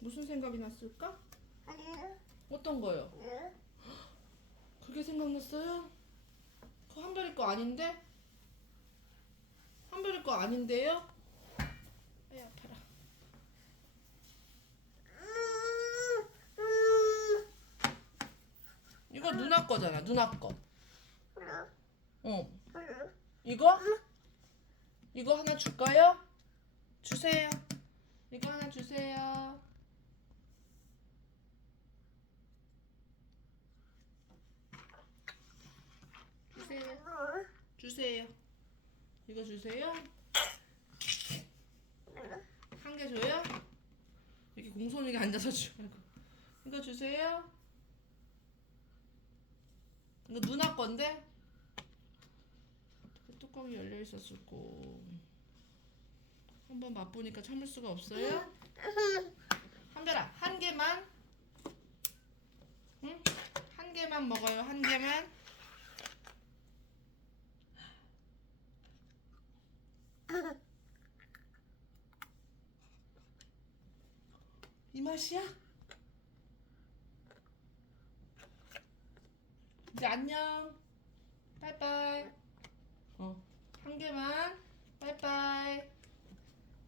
무슨 생각이 났을까? 어떤 거요? 그게 생각났어요? 그거 한별이 거 아닌데? 한별이 거 아닌데요? 아이 아파라. 이거 누나 거잖아, 누나 거. 어. 이거? 이거 하나 줄까요? 주세요. 이거 하나 주세요. 주세요. 이거 주세요. 한 개 줘요? 이렇게 공손하게 앉아서 주고. 이거 주세요. 이거 누나 건데? 그 뚜껑이 열려 있었고 한번 맛보니까 참을 수가 없어요. 한별아 한 개만. 응? 한 개만 먹어요. 한 개만. 이 맛이야? 이제 안녕. 빠이빠이.